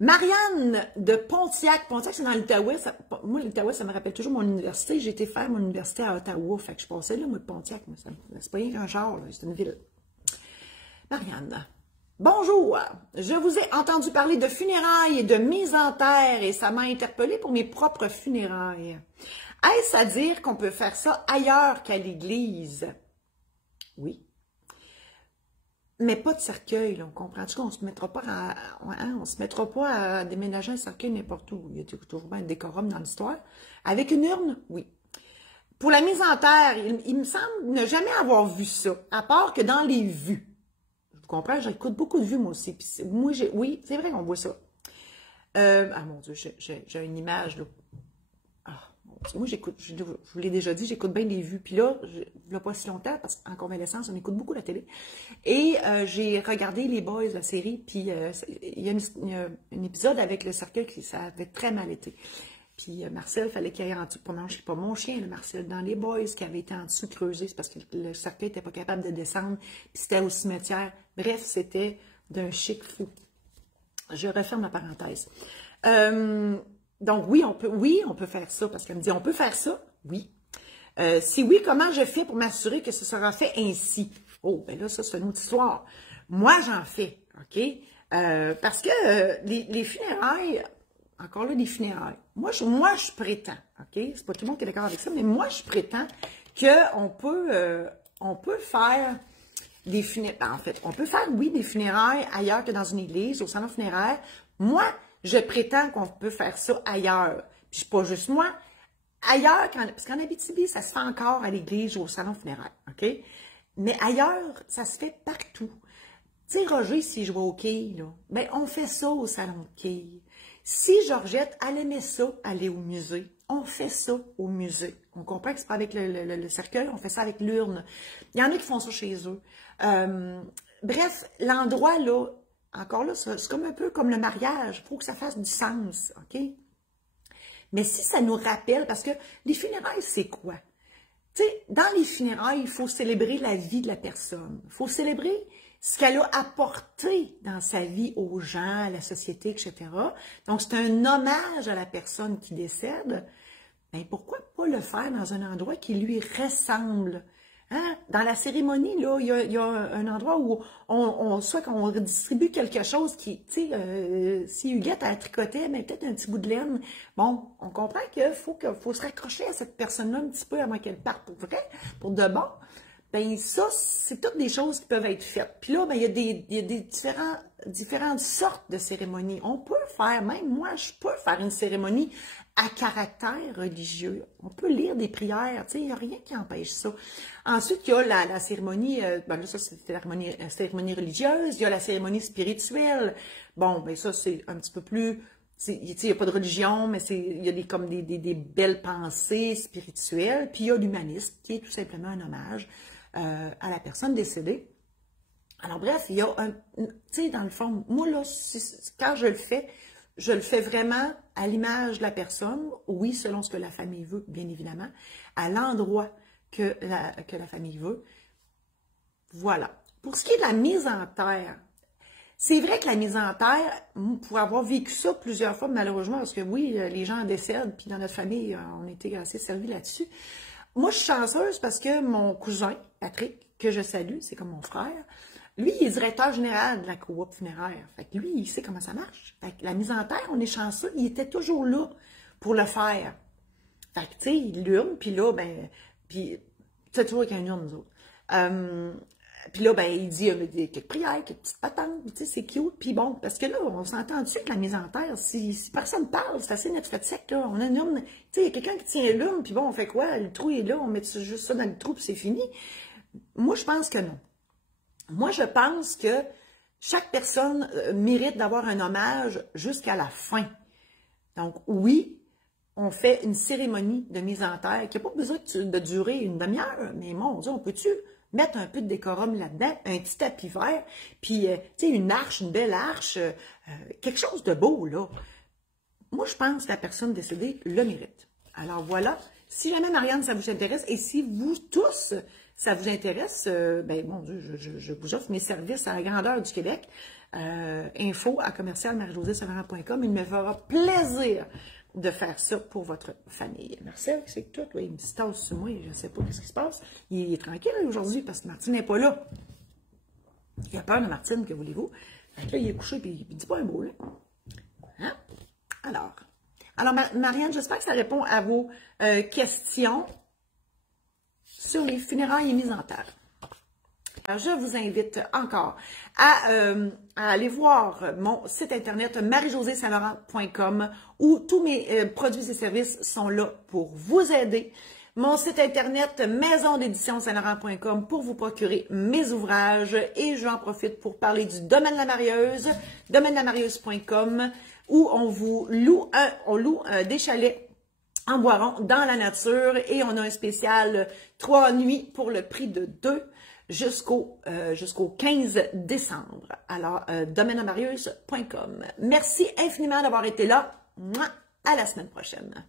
Marianne de Pontiac. Pontiac, c'est dans l'Outaouais. Moi, l'Outaouais, ça me rappelle toujours mon université. J'ai été faire mon université à Ottawa. Fait que je passais là, moi, de Pontiac. C'est pas rien qu'un genre, c'est une ville. Marianne. Bonjour. Je vous ai entendu parler de funérailles et de mise en terre et ça m'a interpellée pour mes propres funérailles. Est-ce à dire qu'on peut faire ça ailleurs qu'à l'église? Oui. Mais pas de cercueil, là, on comprend-tu qu'on se mettra pas on se mettra pas à déménager un cercueil n'importe où. Il y a toujours bien un décorum dans l'histoire. Avec une urne, oui. Pour la mise en terre, il me semble ne jamais avoir vu ça, à part que dans les vues. Vous comprenez? J'écoute beaucoup de vues, moi aussi. Puis oui, c'est vrai qu'on voit ça. Ah mon Dieu, j'ai une image, là. Moi, j'écoute, je vous l'ai déjà dit, j'écoute bien les vues. Puis là, il n'y a pas si longtemps, parce qu'en convalescence, on écoute beaucoup la télé. Et j'ai regardé Les Boys, la série, puis il y a un épisode avec le cercueil qui ça avait très mal été. Puis Marcel, fallait qu'il aille en dessous. Pendant je sais pas mon chien, le Marcel, dans Les Boys, qui avait été en dessous creusé, c'est parce que le cercueil n'était pas capable de descendre, puis c'était au cimetière. Bref, c'était d'un chic fou. Je referme la parenthèse. Donc, oui, on peut faire ça, parce qu'elle me dit, on peut faire ça? Oui. Si oui, comment je fais pour m'assurer que ce sera fait ainsi? Oh, ben là, ça, c'est une autre histoire. Moi, j'en fais, OK? Parce que les funérailles, encore là, les funérailles, moi, je prétends, OK? C'est pas tout le monde qui est d'accord avec ça, mais moi, je prétends qu'on peut faire des funérailles. En fait, on peut faire, oui, des funérailles ailleurs que dans une église, au salon funéraire. Moi, je prétends qu'on peut faire ça ailleurs. Puis pas juste moi, ailleurs, parce qu'en Abitibi, ça se fait encore à l'église ou au salon funéraire, OK? Mais ailleurs, ça se fait partout. Tu sais, Roger, si je vais au quai, là, ben, on fait ça au salon de quai. Si Georgette, elle aimait ça, aller au musée, on fait ça au musée. On comprend que c'est pas avec le cercueil, on fait ça avec l'urne. Il y en a qui font ça chez eux. Bref, l'endroit, là, encore là, c'est comme un peu comme le mariage. Il faut que ça fasse du sens, OK? Mais si ça nous rappelle, parce que les funérailles, c'est quoi? Tu sais, dans les funérailles, il faut célébrer la vie de la personne. Il faut célébrer ce qu'elle a apporté dans sa vie aux gens, à la société, etc. Donc, c'est un hommage à la personne qui décède. Mais pourquoi pas le faire dans un endroit qui lui ressemble? Hein? Dans la cérémonie, là, il y a un endroit où soit qu'on redistribue quelque chose qui, tu sais, si Huguette a tricoté, mais peut-être un petit bout de laine. Bon, on comprend qu'il faut se raccrocher à cette personne-là un petit peu avant qu'elle parte pour vrai, pour de bon. Ben ça, c'est toutes des choses qui peuvent être faites. Puis là, ben, il y a des différentes sortes de cérémonies. On peut faire, même moi, je peux faire une cérémonie à caractère religieux. On peut lire des prières, tu sais, il n'y a rien qui empêche ça. Ensuite, il y a la cérémonie, ben là, ça, c'est la cérémonie religieuse, il y a la cérémonie spirituelle. Bon, ben ça, c'est un petit peu plus... Il n'y a pas de religion, mais il y a comme des belles pensées spirituelles. Puis il y a l'humanisme, qui est tout simplement un hommage à la personne décédée. Alors bref, il y a tu sais, dans le fond, moi là, quand je le fais vraiment à l'image de la personne, oui, selon ce que la famille veut, bien évidemment, à l'endroit que la famille veut. Voilà. Pour ce qui est de la mise en terre, c'est vrai que la mise en terre, pour avoir vécu ça plusieurs fois, malheureusement, parce que oui, les gens décèdent, puis dans notre famille, on était assez servis là-dessus. Moi, je suis chanceuse parce que mon cousin, Patrick, que je salue, c'est comme mon frère, lui, il est directeur général de la coop funéraire. Fait que lui, il sait comment ça marche. Fait que la mise en terre, on est chanceux, il était toujours là pour le faire. Fait que, tu sais, il l'urne, puis là, ben, puis, tu sais, toujours avec un urne, nous autres. Puis là, ben, il dit, il y a quelques prières, quelques petites patentes, tu sais, c'est cute. Puis bon, parce que là, on s'entend-tu que la mise en terre, si personne parle, c'est assez net fait sec, là. On a une urne, tu sais, il y a quelqu'un qui tient l'urne, puis bon, on fait quoi? Le trou est là, on met juste ça dans le trou, puis c'est fini. Moi, je pense que non. Moi, je pense que chaque personne mérite d'avoir un hommage jusqu'à la fin. Donc, oui, on fait une cérémonie de mise en terre qui n'a pas besoin de durer une demi-heure, mais mon Dieu, on peut-tu mettre un peu de décorum là-dedans, un petit tapis vert, puis, tu sais, une arche, une belle arche, quelque chose de beau, là. Moi, je pense que la personne décédée le mérite. Alors voilà, si jamais, Marianne, ça vous intéresse, et si vous tous, ça vous intéresse, ben mon Dieu, je vous offre mes services à la grandeur du Québec. info@commercial-marie-josée-saint-laurent.com. Il me fera plaisir de faire ça pour votre famille. Merci, c'est tout. Oui, il me dit tasse sur moi, je ne sais pas ce qui se passe. Il est tranquille aujourd'hui parce que Martine n'est pas là. Il a peur de Martine, que voulez-vous? Là, il est couché et il ne dit pas un mot. Là. Hein? Alors Marianne, j'espère que ça répond à vos questions sur les funérailles et mises en terre. Alors, je vous invite encore à aller voir mon site internet marie-josée-saint-laurent.com où tous mes produits et services sont là pour vous aider. Mon site internet maison d'édition saint-laurent.com pour vous procurer mes ouvrages et j'en profite pour parler du Domaine de la Marieuse, domaine-de-la-marieuse.com où on loue des chalets en Boiron dans la nature et on a un spécial 3 nuits pour le prix de 2 jusqu'au 15 décembre. Alors, domaine-de-la-marieuse.com. Merci infiniment d'avoir été là. À la semaine prochaine.